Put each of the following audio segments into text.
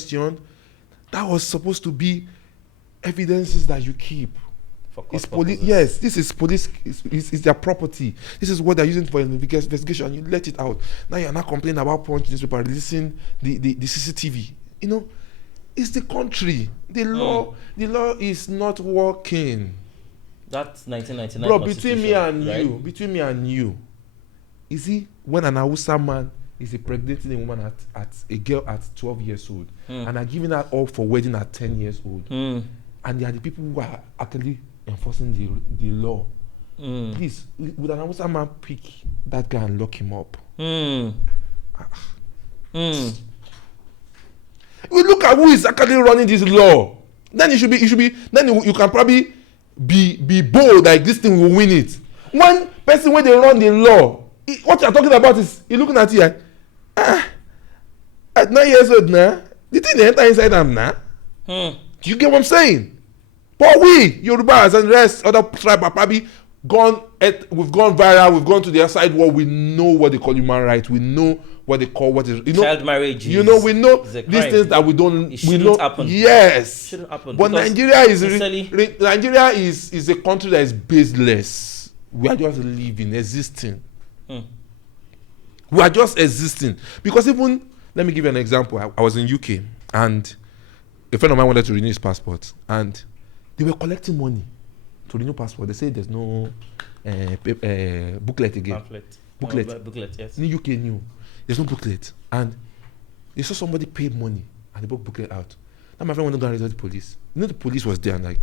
questioned. That was supposed to be evidences that you keep. It's police. Yes, this is police. It's their property. This is what they're using for investigation. You let it out. Now you're not complaining about Punch newspaper releasing the CCTV. You know, it's the country. The law is not working. That's 1999. Bro, between me and you, is it when an Hausa man is impregnating a woman at a girl at 12 years old and are giving her up for wedding at 10 years old, and they are the people who are actually enforcing the law. Please, would an Hausa man pick that guy and lock him up? We look at who is actually running this law. Then it should be. Then you can probably be bold like this thing will win it. One person when they run the law, what you're talking about is he looking at you like, at 9 years old now, the thing they enter inside them now. Do you get what I'm saying? But we, Yorubas and the rest, other tribes are probably we've gone viral, we've gone to the outside world, we know what they call human rights, we know what they call child marriage. We know these things that we don't. It shouldn't happen. Yes. It shouldn't happen. But Nigeria is a country that is baseless. We are just living, existing. We are just existing. Because even, let me give you an example. I was in UK and a friend of mine wanted to renew his passport and they were collecting money to renew passport. They said there's no booklet again. Booklet, yes. In the UK new. There's no booklet. And they saw somebody pay money and they brought booklet out. Now my friend wanted to go and report the police. You know the police was there and they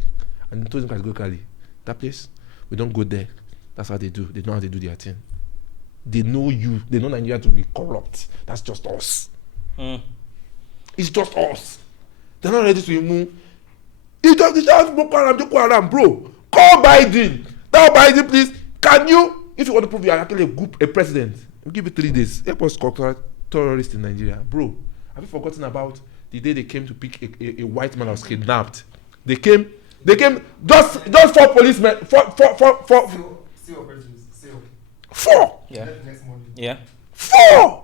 told him categorically, that place, we don't go there. That's how they do. They know how they do their thing. They know you. They know Nigeria to be corrupt. That's just us. It's just us. They're not ready to move. It's just Boko Haram, bro. Call Biden. Tell Biden, please. Can you, if you want to prove you are actually a president, we'll give you 3 days. Help us conquer terrorists in Nigeria, bro. Have you forgotten about the day they came to pick a white man that was kidnapped? They came. Just 4 policemen. 4. Yeah. 4.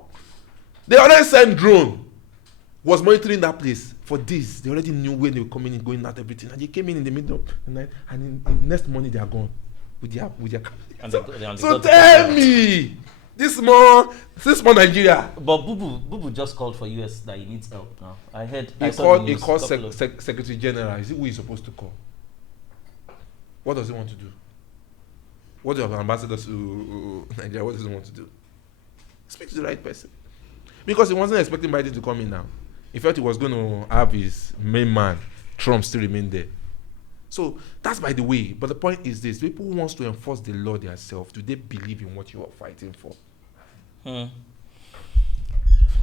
They already sent drone. Was monitoring that place for this. They already knew when they were coming in, going out, everything. And they came in the middle of the night, and in next morning they are gone with their. So tell me, this more Nigeria. But Bubu just called for US that he needs help now. I heard. He called Secretary General. Is it who he's supposed to call? What does he want to do? What do ambassador to Nigeria? What does he want to do? Speak to the right person. Because he wasn't expecting Biden to come in now. He felt he was going to have his main man, Trump, still remain there. So that's by the way. But the point is this: people who wants to enforce the law themselves, do they believe in what you are fighting for?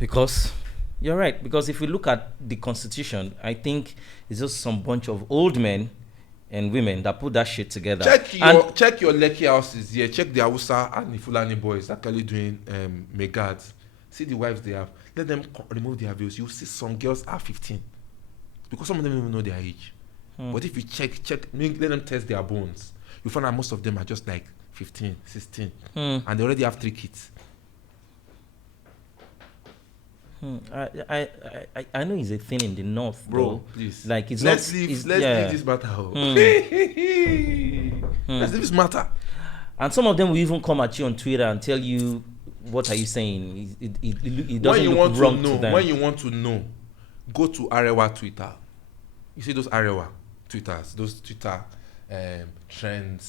Because you're right. Because if we look at the Constitution, I think it's just some bunch of old men and women that put that shit together. Check your Lekki houses here. Check the Hausa and the Fulani boys actually doing megads. See the wives they have. Let them remove their veils. You see some girls are 15. Because some of them don't even know their age. But if you check, let them test their bones. You find out most of them are just like 15, 16. And they already have 3 kids. I know it's a thing in the north, bro. Please, like it's let's leave this matter. Let's leave this matter. And some of them will even come at you on Twitter and tell you, "What are you saying?" It doesn't look wrong to them. When you want to know, go to Arewa Twitter. You see those Arewa Twitters, those Twitter trend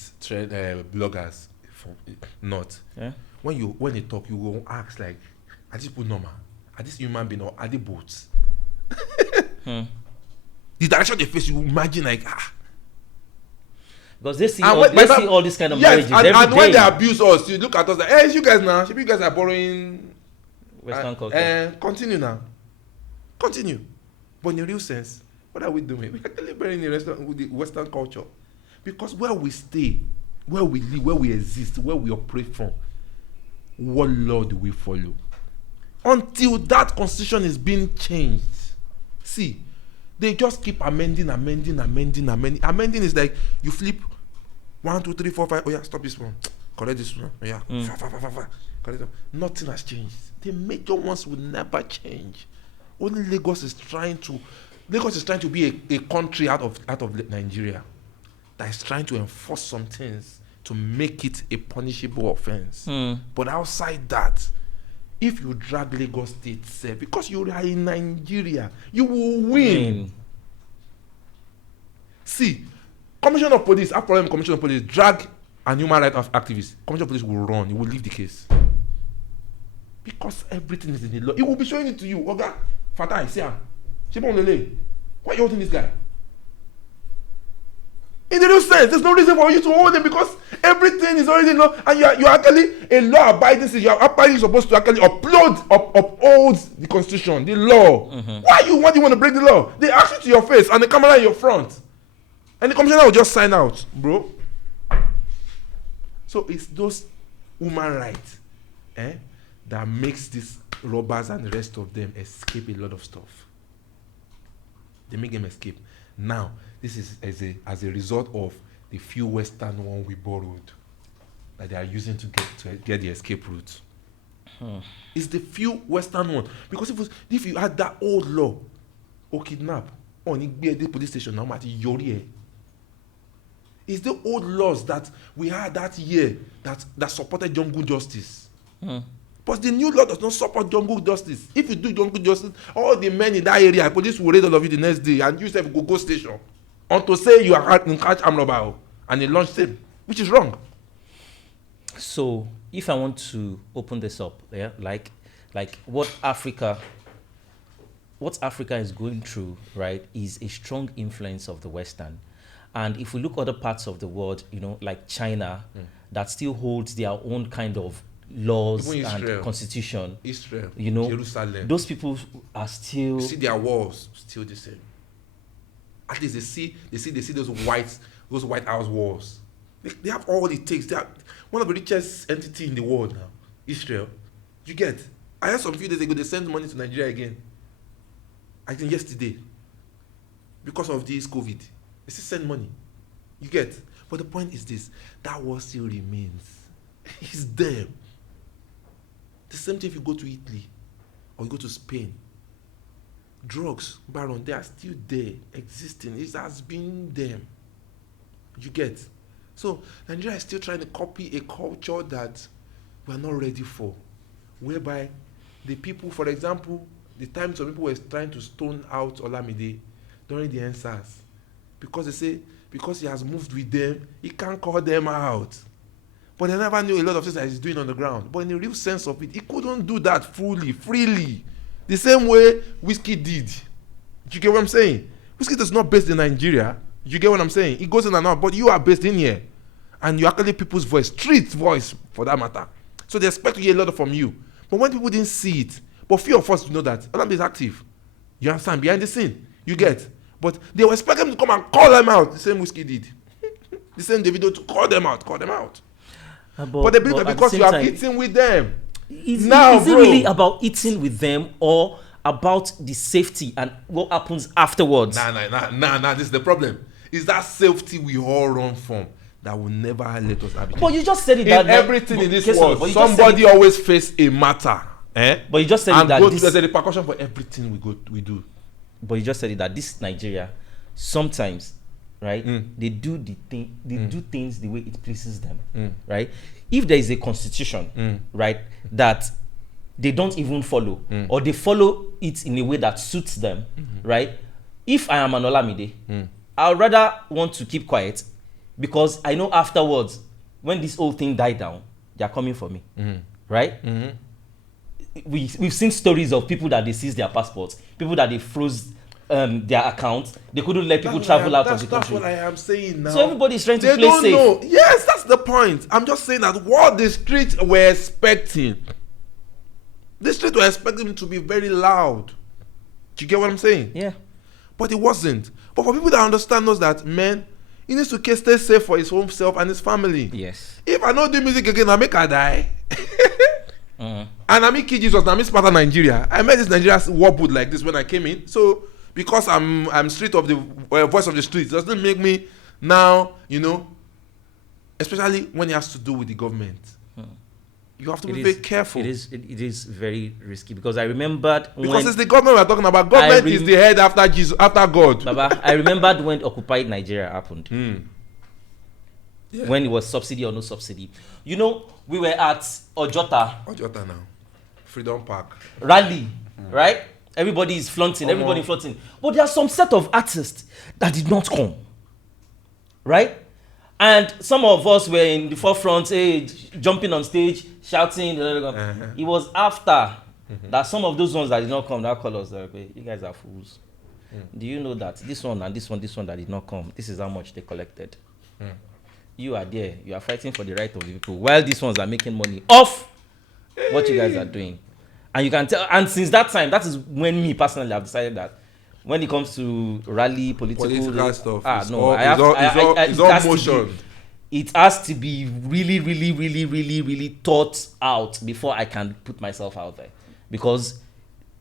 bloggers from North. Yeah. When they talk, you will ask like, "Are these people normal? Are these human beings or are they bots?" The direction they face, you imagine like because they see all this kind of marriages every day. And when they abuse us, you look at us like, hey, you guys now, you guys are borrowing Western culture. Continue now. Continue. But in a real sense, what are we doing? We're actually burying the Western culture. Because where we stay, where we live, where we exist, where we operate from, what law do we follow? Until that constitution is being changed. See, they just keep amending. Amending is like you flip 1, 2, 3, 4, 5. Oh yeah, stop this one. Correct this one. Oh yeah, 5. Correct. Nothing has changed. The major ones will never change. only Lagos is trying to be a country out of Nigeria that is trying to enforce some things to make it a punishable offense. But outside that, if you drag Lagos State, say, because you are in Nigeria, you will win. See, Commissioner of Police, after problem, Commissioner of Police, drag an human rights activist, Commissioner of Police will run, he will leave the case. Because everything is in the law. He will be showing it to you. Oga, Fatai, see him. Why are you holding this guy? In the real sense, there's no reason for you to hold him because everything is already in law, and you're actually a law-abiding citizen. You're actually supposed to actually uphold the constitution, the law. Why do you want to break the law? They ask you to your face and the camera in your front. And the commissioner will just sign out, bro. So it's those human rights that makes these robbers and the rest of them escape a lot of stuff. They make them escape. Now, this is as a result of the few Western one we borrowed that they are using to get the escape route. It's the few Western one. Because if you had that old law, or kidnap, or the police station, now it's the old laws that we had that year that supported jungle justice. But the new law does not support jungle justice. If you do jungle justice, all the men in that area, police will raid all of you the next day and you yourself go station. On to say you are in catch armed robber and they launch same, which is wrong. So if I want to open this up, like what Africa is going through, right, is a strong influence of the Western. And if we look other parts of the world, like China, that still holds their own kind of laws and constitution. Israel, Jerusalem. Those people are still. You see their walls still the same. At least they see those White House walls. They have all it takes. They are one of the richest entity in the world now. Israel. You get? I heard some few days ago they sent money to Nigeria again. I think yesterday. Because of this COVID. They still send money. You get? But the point is this. That war still remains. It's there. The same thing if you go to Italy or you go to Spain. Drugs, Baron, they are still there, existing. It has been them. You get? So Nigeria is still trying to copy a culture that we are not ready for. Whereby the people, for example, the time some people were trying to stone out Olamide during the NSAS. Because they say, because he has moved with them, he can't call them out. But they never knew a lot of things that he's doing on the ground. But in the real sense of it, he couldn't do that freely. The same way Whiskey did. You get what I'm saying? Whiskey is not based in Nigeria. You get what I'm saying? He goes in and out, but you are based in here. And you actually people's voice, street voice for that matter. So they expect to hear a lot from you. But when people didn't see it, but few of us know that Olamide is active. You understand? Behind the scene. You get? But they were expecting him to come and call them out. The same Whiskey did. The same Davido to call them out. But they believe that because you have eaten with them. Is it really about eating with them or about the safety and what happens afterwards? Nah. This is the problem. Is that safety we all run from that will never let us have it. But you just said it in everything in this world, somebody always face a matter. But you just said and that there's a repercussion for everything we do. But you just said it that this Nigeria, sometimes, right? They do the thing. They do things the way it pleases them, right? If there is a constitution, right, that they don't even follow, or they follow it in a way that suits them, right? If I am an Olamide, I'd rather want to keep quiet because I know afterwards, when this whole thing died down, they are coming for me, right? We've seen stories of people that they seized their passports, people that they froze their accounts. They couldn't let people travel out of the country. That's what I am saying now. So everybody's trying to play safe. They don't know. Yes, that's the point. I'm just saying that what the streets were expecting. The streets were expecting to be very loud. Do you get what I'm saying? Yeah. But it wasn't. But for people that understand us that, man, he needs to stay safe for his own self and his family. Yes. If I don't do music again, I make her die. And I mean, Jesus, I mean, Sparta, Nigeria. I met this Nigerian warboot like this when I came in. So, because I'm street of the voice of the streets, doesn't make me now, especially when it has to do with the government. You have to be very careful. It is very risky because I remembered because it's the government we're talking about. Government is the head after Jesus, after God. Baba, I remembered when occupied Nigeria happened. Yeah. When it was subsidy or no subsidy. You know, we were at Ojota now. Freedom Park. Rally, right? Everybody is flaunting, But there are some set of artists that did not come. Right? And some of us were in the forefront, jumping on stage, shouting. It was after that some of those ones that did not come, that call us, you guys are fools. Do you know that this one and this one that did not come, this is how much they collected? You are there, you are fighting for the right of the people, while these ones are making money off what you guys are doing. And you can tell, and since that time, that is when me personally have decided that when it comes to rally, political stuff, it's all motion. It has to be really, really, really, really, really thought out before I can put myself out there. Because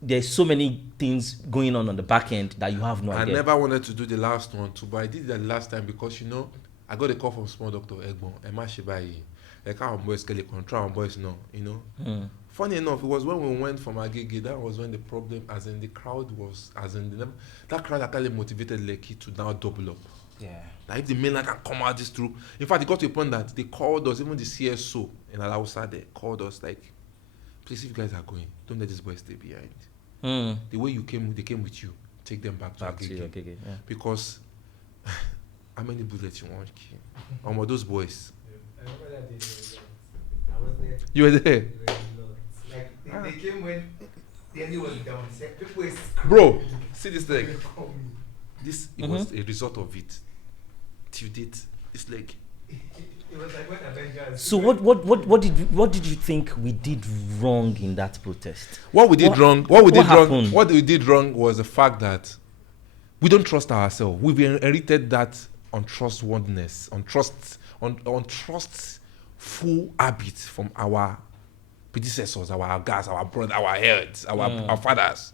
there's so many things going on the back end that you have no idea. I never wanted to do the last one too, but I did that last time because, I got a call from small Dr. Egbon, Emma Shibai. Like our boys can control our boys now, Funny enough, it was when we went from Agege, that was when the problem, as in the crowd was, that crowd actually motivated Lekki to now double up. Yeah. Like if the mainland can come out this through. In fact, it got to a point that they called us, even the CSO in Alausa, they called us like, please, if you guys are going, don't let these boys stay behind. The way you came, they came with you. Take them back to Agege. Yeah. Because how many bullets you want? Those boys. I remember that day. I was there. You were there? Like, they came when the enemy was down. People were bro, see this thing. It was a result of it. Till date, it's like. It was like when Avengers. So what did you think we did wrong in that protest? What we did wrong was the fact that we don't trust ourselves. We've inherited that untrustworthiness, untrustful habits from our predecessors, our guys, our brothers, our heads, our fathers.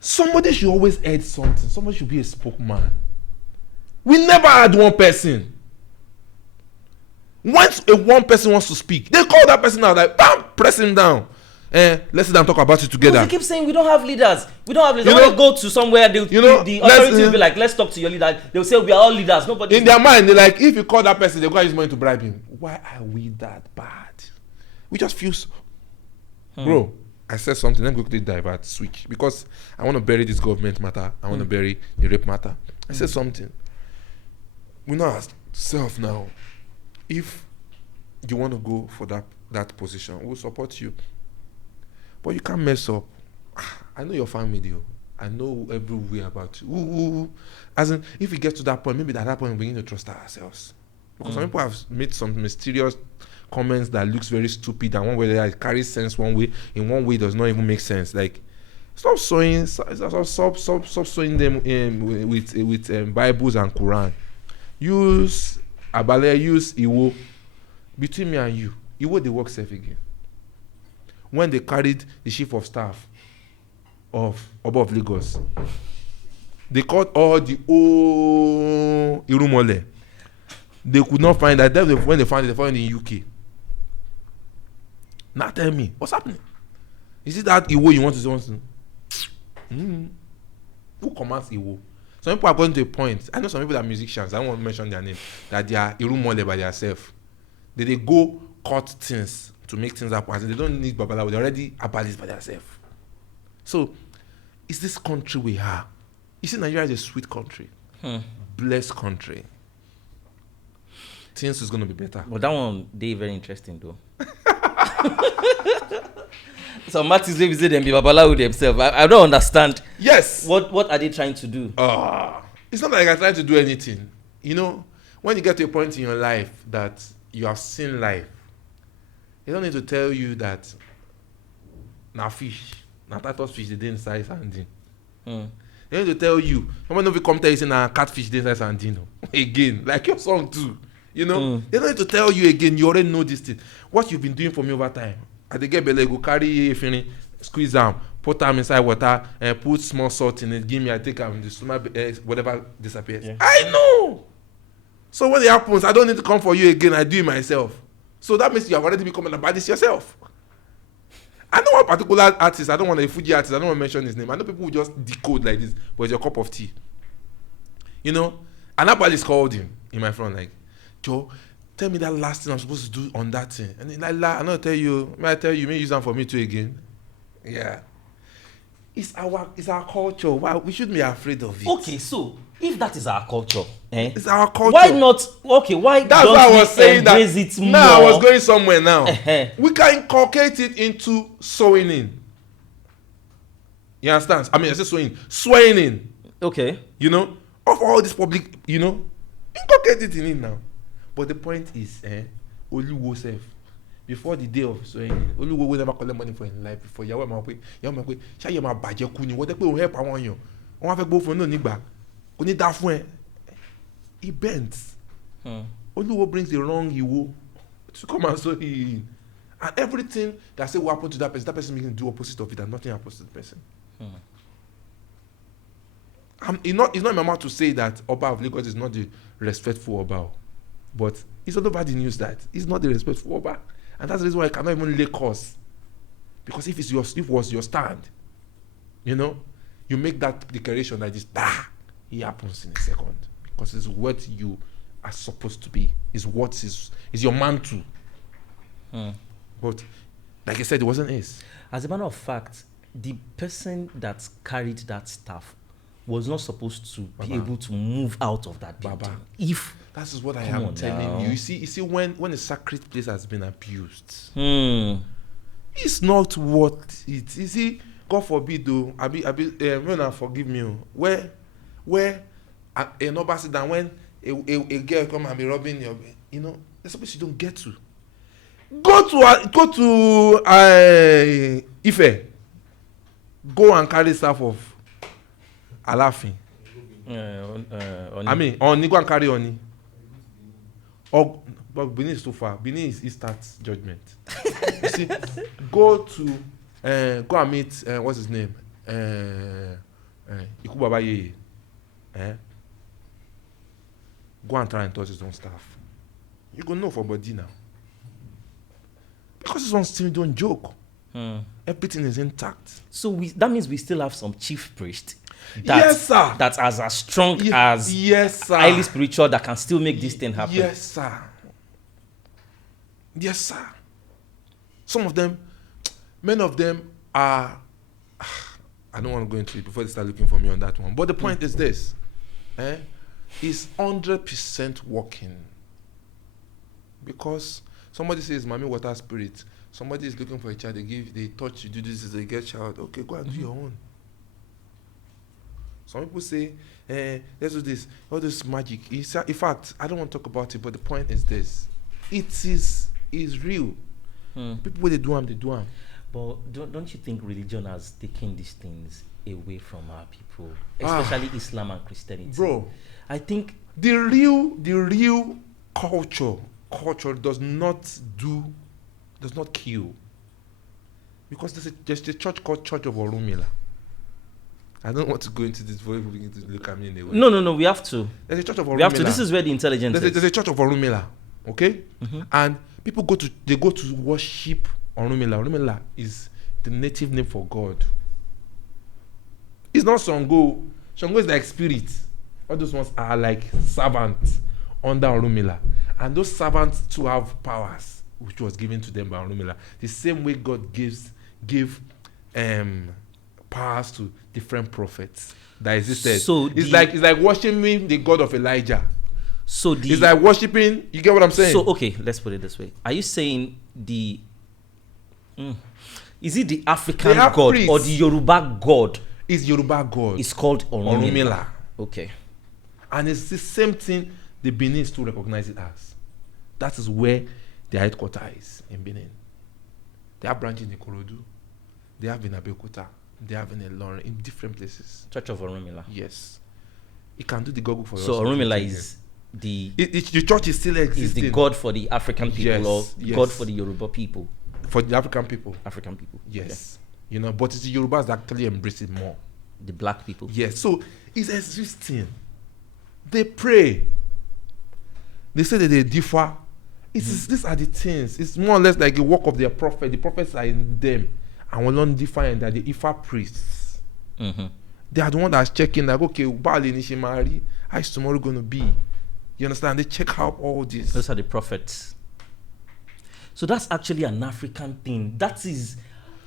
Somebody should always add something. Somebody should be a spokesman. We never had one person. Once one person wants to speak, they call that person out, like, bam, press him down. Let's sit down and talk about it together. Because they keep saying we don't have leaders. When they go to somewhere, the authority will be like, let's talk to your leader. They'll say we are all leaders. Nobody. In their mind, they're like, if you call that person, they're going to use money to bribe him. Why are we that bad? We just feel so. Bro, I said something. Let me quickly divert, switch. Because I want to bury this government matter. I want to bury the rape matter. I said something. We know ourselves now. If you want to go for that position, we'll support you. But you can't mess up. I know your family, though. I know everywhere about you. As in, if we get to that point, maybe at that point we begin to trust ourselves. Because some people have made some mysterious comments that looks very stupid, and one way it carries sense one way, in one way it does not even make sense. Like, stop sowing them with Bibles and Quran. Use Abale, use Iwo. Between me and you, Iwo they work safe again. When they carried the chief of staff of Lagos, they called all the old Irumole. They could not find that. When they found it in UK. Now tell me, what's happening? Is it that Iwo you want to? Who commands Iwo? Some people are going to a point. I know some people that are musicians. I don't want to mention their name. That they are Irumole by themselves. They go cut things to make things happen. As they don't need Babalawo. They're already Abalis by themselves. So, it's this country we are. You see, Nigeria is a sweet country. Blessed country. Things is going to be better. But that one, they very interesting though. So Martins maybe say them be Babalawo themselves. I don't understand. Yes. What are they trying to do? It's not like I'm trying to do anything. When you get to a point in your life that you have seen life, they don't need to tell you that now fish, now titus fish they didn't inside sardine. They need to tell you. Someone will come tell you say now catfish they inside sardine again, like your song too. They don't need to tell you again. You already know this thing. What you've been doing for me over time. At the get belly, go carry a finish, squeeze them, put them inside water, and put small salt in it. Give me, I take them, the stomach, whatever disappears. Yeah. I know. So when it happens, I don't need to come for you again. I do it myself. So that means you have already become an amadist yourself. I know one particular artist, I don't want a Fuji artist, I don't want to mention his name. I know people who just decode like this, but it's your cup of tea. You know? And Abalis called him in my front, like, Joe, tell me that last thing I'm supposed to do on that thing. And he's like, I'm not tell you, may I tell you, may use them for me too again. Yeah. It's our culture. Why we shouldn't be afraid of it. Okay, so if that is our culture, it's our culture. Why not? Okay, why that's don't why I was saying embrace that, it more? now I was going somewhere now. We can inculcate it into sewing in. You understand? I mean, I say swaying in. Okay. You know, of all this public, you know, inculcate it in it now. But the point is, Oluwo self. Before the day of swaying in, Oluwo will never collect money for his life before. Yawo ma pe, ṣá yẹ ma bàjẹ́ kú ni. Wọ́n tẹ́ pé òun help àwọn èèyàn. Wọ́n wá fẹ́ gbó fún un náà nígbà. Kò ní dá fún ẹ. He bends. Oluwo brings the wrong Iwo to come and sew in. And everything that say will happen to that person making do opposite of it, and nothing happens to the person. It's not in my mouth to say that Oba of Lagos is not the respectful Oba, but it's all over the news that he's not the respectful Oba, and that's the reason why I cannot even lay cause. Because if it was your stand, you know, you make that declaration like this, it happens in a second, because it's what you are supposed to be. It's what is your mantle. But like I said, it wasn't his. As a matter of fact, the person that carried that staff was not supposed to be able to move out of that building. If that is what I am telling you. You see, when a sacred place has been abused, it's not what it. You see, God forbid, though. Forgive me. Where a nobody sit down when a girl come and be robbing your, you know, that's a place you don't get to. Go to Ife. Go and carry stuff of Alafin. I mean, Oni, go and carry Oni. But Benin is too far. Benin is start judgment. You see, go and meet what's his name? Iku Baba Yeye. Go and try and touch his own stuff. You go know for body now. Because this one still don't joke. Everything is intact. So that means we still have some chief priest. Yes, sir. That's as strong as yes, sir. Highly spiritual that can still make this thing happen. Yes, sir. Yes, sir. Some of them, many of them are. I don't want to go into it before they start looking for me on that one. But the point is this: it's 100% working. Because somebody says, "Mommy, water spirit." Somebody is looking for a child. They touch you, do this, they get child. Okay, go and do your own. Some people say, let's do this. All this magic. In fact, I don't want to talk about it, but the point is this: it is real. People when they do them. But don't you think religion has taken these things away from our people, especially Islam and Christianity? Bro, I think the real culture does not kill. Because there's a church called Church of Orunmila. I don't want to go into this before people begin to look at me in a way. No, we have to. There's a Church of Orunmila. We have to. This is where the intelligence is. There's a Church of Orunmila, okay? And people go to worship Orunmila. Orunmila is the native name for God. It's not Sango. Sango is like spirit. All those ones are like servants under Orunmila. And those servants too have powers, which was given to them by Orunmila. The same way God gave powers to different prophets that existed. So it's like worshiping the God of Elijah. So it's like worshiping. You get what I'm saying? So okay, let's put it this way: are you saying is it the African God priests, or the Yoruba God? It's Yoruba God. It's called Orunmila. Okay. And it's the same thing the Benin still recognize it as. That is where their headquarters is in Benin. They have branches in Ikorodu. They have in Abeokuta. They have in Ilorin, in different places. Church of Orunmila. Yes. You can do the Google for yourself. So Orunmila is the church is still existing. Is the God for the African people or God for the Yoruba people? For the African people. African people. Yes. Okay. You know, but it's the Yorubas that actually embrace it more. The black people. Yes. So it's existing. They pray. They say that they differ These are the things. It's more or less like the work of their prophet. The prophets are in them, and we're not defined that the Ifa priests. They are the one that's checking like, okay, Bali Nishimari, how is tomorrow going to be? You understand? They check out all this. Those are the prophets. So that's actually an African thing. That is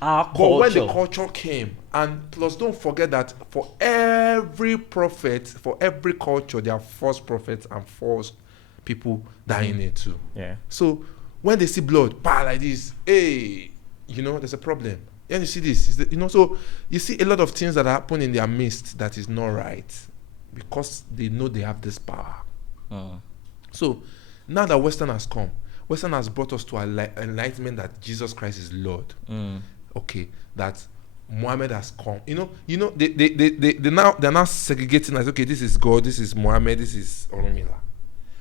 our culture. But when the culture came, and plus don't forget that for every prophet, for every culture, there are false prophets and false people dying it too. Yeah. So when they see blood, like this, hey, there's a problem. And you see this, so you see a lot of things that happen in their midst that is not right because they know they have this power. So now that Western has come, Western has brought us to enlightenment that Jesus Christ is Lord. Okay, that Muhammad has come. They're now segregating as, okay, this is God, this is Muhammad, this is Oromila.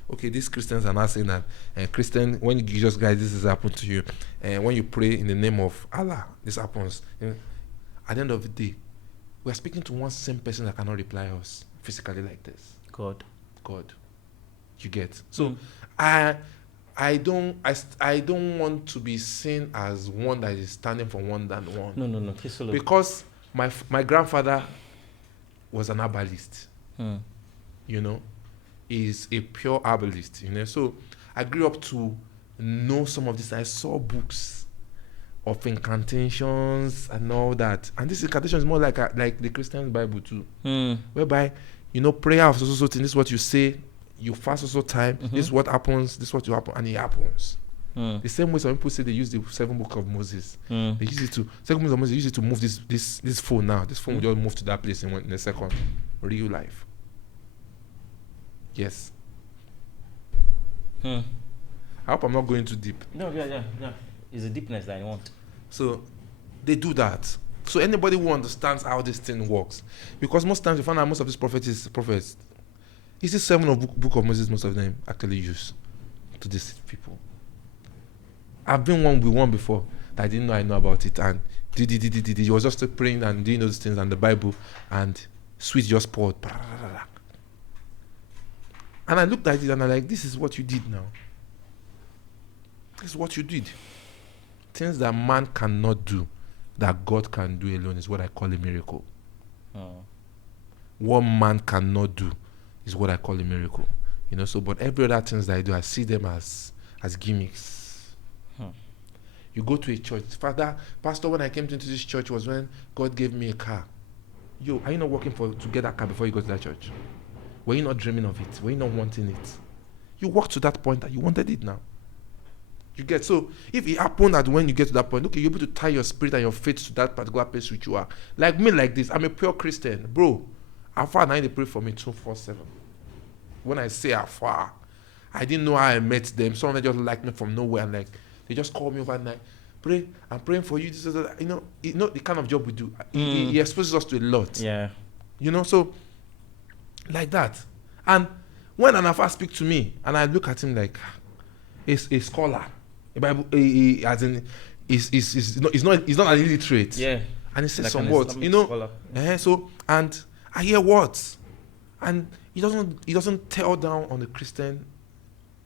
Okay, these Christians are not saying that Christian, when Jesus Christ, this has happened to you, and when you pray in the name of Allah, this happens. At the end of the day, we are speaking to one same person that cannot reply us physically like this. God. You get? So I don't want to be seen as one that is standing for one than one. No. Because my grandfather was an herbalist. Is a pure herbalist, So I grew up to know some of this. I saw books of incantations and all that. And this incantation is more like the Christian Bible too, whereby prayer of so thing. This is what you say. You fast also time. This is what happens. This is what you happen, and it happens. The same way some people say they use the 7 book of Moses. They use it to 7 books of Moses. They use it to move this phone now. This phone will just move to that place in a second. Real life. Yes. I hope I'm not going too deep. No, yeah. It's a deepness that I want. So they do that. So anybody who understands how this thing works, because most times you find out most of these prophets, it's the 7 of book of Moses, most of them actually use to these people. I've been with one before that I didn't know I know about it, and he was just praying and doing those things and the Bible, and sweet just poured. And I looked at it and I'm like, this is what you did now. This is what you did. Things that man cannot do, that God can do alone, is what I call a miracle. What man cannot do is what I call a miracle. So but every other things that I do, I see them as gimmicks. You go to a church. Pastor, when I came into this church was when God gave me a car. Are you not working to get that car before you go to that church? Were you not dreaming of it? Were you not wanting it? You walked to that point that you wanted it now. You get? So if it happened that when you get to that point, okay, you're able to tie your spirit and your faith to that particular place which you are. Like me, like this, I'm a pure Christian. Bro, Afar, now they pray for me 247. When I say Afar, I didn't know how I met them. Some of them just like me from nowhere. And like, they just call me overnight. Pray, I'm praying for you. This is that. The kind of job we do. He exposes us to a lot. Yeah. So like that. And when an Afar speaks to me, and I look at him like a scholar, a Bible, as in, he's not an illiterate. Yeah. And he says like some words, So, and I hear words, and he doesn't tear down on the Christian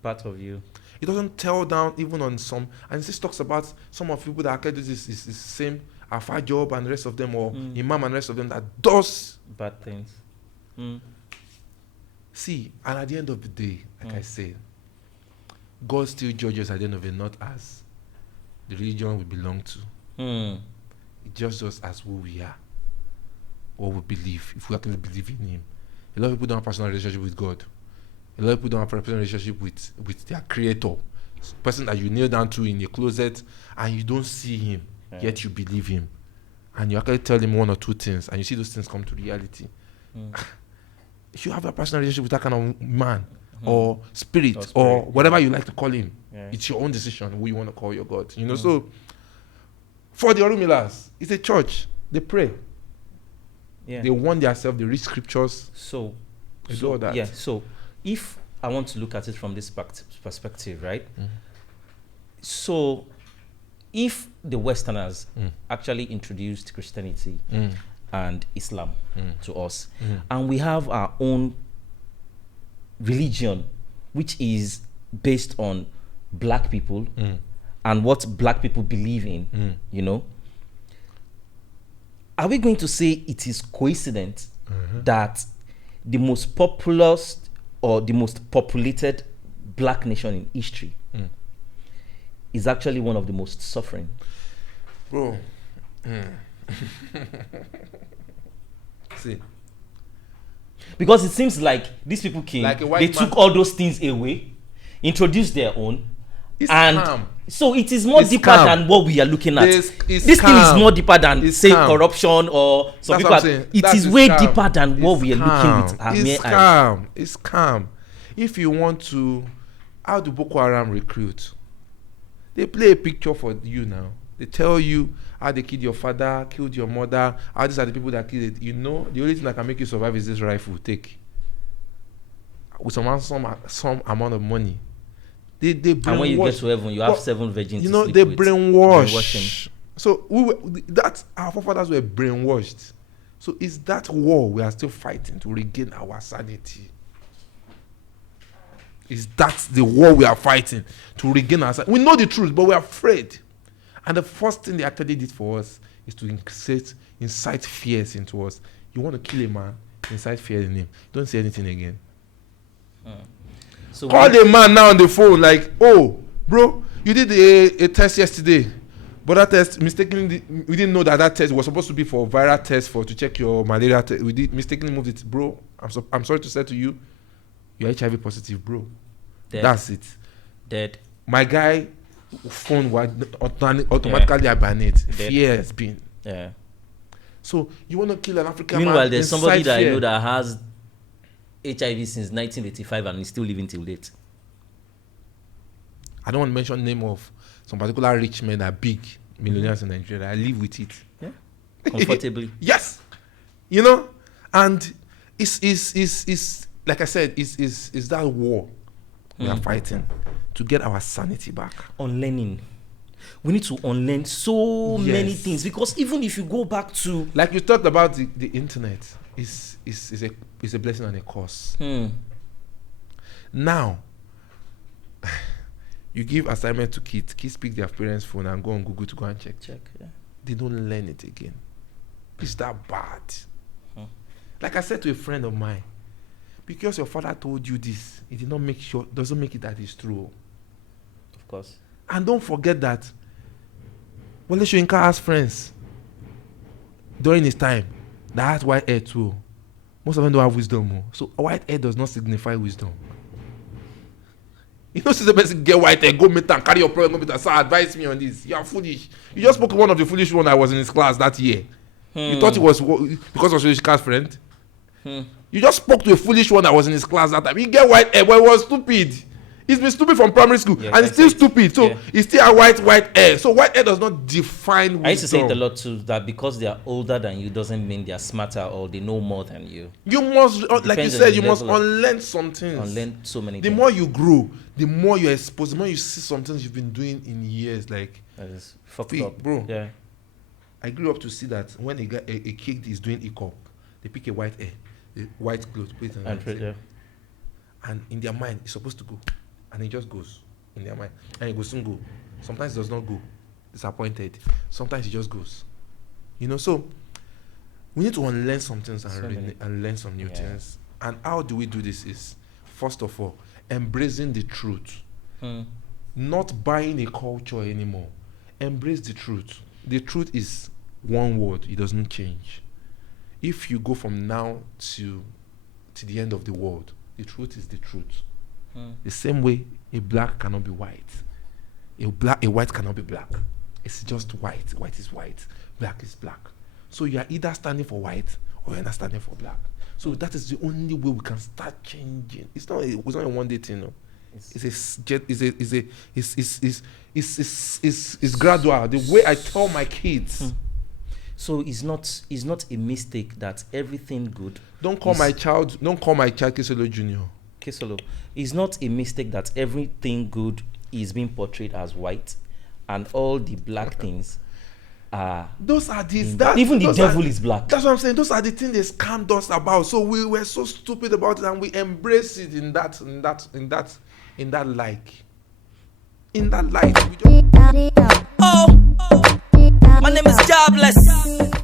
part of you. He doesn't tear down even on some, and he just talks about some of people that actually do this is the same Afar job and the rest of them, or Imam and the rest of them that does bad things. See, and at the end of the day, like I said, God still judges at the end of it, not as the religion we belong to. It judges us as who we are, what we believe, if we actually believe in Him. A lot of people don't have a personal relationship with God. A lot of people don't have a personal relationship with their Creator, person that you kneel down to in your closet and you don't see Him, yet you believe Him, and you actually tell Him 1 or 2 things, and you see those things come to reality. If you have a personal relationship with that kind of man or spirit or whatever you like to call him, it's your own decision who you want to call your God. So for the Orumilas, it's a church. They pray. Yeah. They want themselves, they read scriptures. So they do all that. Yeah. So if I want to look at it from this perspective, right? So if the Westerners actually introduced Christianity and Islam to us, and we have our own religion which is based on black people and what black people believe in, you know, are we going to say it is coincident that the most populous or the most populated black nation in history is actually one of the most suffering? Bro. See. Because it seems like these people came, Like a white they man. took all those things away, introduced their own, It's and calm. so it is more It's deeper calm. than what we are looking at. It's This thing is calm. more deeper than It's say calm. corruption or some That's people. what I'm saying. It That is is way calm. deeper than what It's we are calm. looking with our mere It's eyes. calm. It's calm. If you want to, how do Boko Haram recruit? They play a picture for you now. They tell you how they killed your father, killed your mother, how these are the people that killed it. You know, the only thing that can make you survive is this rifle. Take. With some amount of money. They brainwash. And when you get to heaven, you have But, 7 virgins. You to know, sleep they with. brainwash. So our forefathers were brainwashed. So it's that war we are still fighting to regain our sanity. Is that the war we are fighting to regain our sanity? We know the truth, but we're afraid. And the first thing they actually did for us is to incite fears into us. You want to kill a man, incite fear in him. Don't say anything again. So Call a man now on the phone like, oh, bro, you did a test yesterday, but that test mistakenly, we didn't know that test was supposed to be for viral test to check your malaria test. We did mistakenly moved it, bro. I'm sorry to say to you, you're HIV positive, bro. Dead. That's it. Dead. My guy phone was automatically hibernate. Fear has been. Yeah. So you want to kill an African man? Meanwhile, there's somebody incite that I fear. know that has HIV since 1985 and is still living till date. I don't want to mention name of some particular rich men that are big millionaires in Nigeria. I live with it. Yeah. Comfortably. Yes. You know, and it's like I said, it's that war we are fighting to get our sanity back. Unlearning. We need to unlearn so Yes. many things, because even if you go back to Like you talked about the internet, is a blessing and a curse. Now, you give assignment to kids pick their parents' phone and go on Google to go and check. yeah. They don't learn it again. It's that bad. Like I said to a friend of mine, because your father told you this, it doesn't make it that it's true. Of course. And don't forget that Wale Soyinka has friends during his time that has white hair too. Most of them don't have wisdom. So white hair does not signify wisdom. You know, since the person get white hair, go meet and carry your problem, go meet and sir, advise me on this. You are foolish. You just spoke to one of the foolish one that was in his class that year. You thought it was because of Soyinka's friend? You just spoke to a foolish one that was in his class that time. He get white hair, but he was stupid. He's been stupid from primary school, Yeah, and he's still stupid. So he still has white hair. So white hair does not define wisdom. I used to say it a lot too, that because they are older than you doesn't mean they are smarter or they know more than you. You must, like you Depends on said, the you must level of- unlearn some things. Unlearn so many The things. more you grow, the more you're exposed, the more you see some things you've been doing in years. Like, That is fucked Wait, up. bro. Yeah. I grew up to see that when a kid is doing ECOP, they pick a white hair, a white clothes, put it on And their yeah. and in their mind, it's supposed to go. And it just goes in their mind. And it will soon go. Sometimes it does not go. Disappointed. Sometimes it just goes. You know, so we need to unlearn some things and learn some new things. And how do we do this is, first of all, embracing the truth. Not buying a culture anymore. Embrace the truth. The truth is one word. It doesn't change. If you go from now to the end of the world, the truth is the truth. The same way a black cannot be white. A white cannot be black. It's just white. White is white. Black is black. So you are either standing for white or you're not standing for black. So that is the only way we can start changing. It's not a one day thing. No. It's gradual. The way I tell my kids. So it's not a mistake that everything good. Don't call my child Kisolo Jr. Kesolo, it's not a mistake that everything good is being portrayed as white, and all the black things are. Those are these. Even the devil is black. That's what I'm saying. Those are the things they scammed us about. So we were so stupid about it, and we embrace it in that like. in that light. We just Oh, my name is Jobless.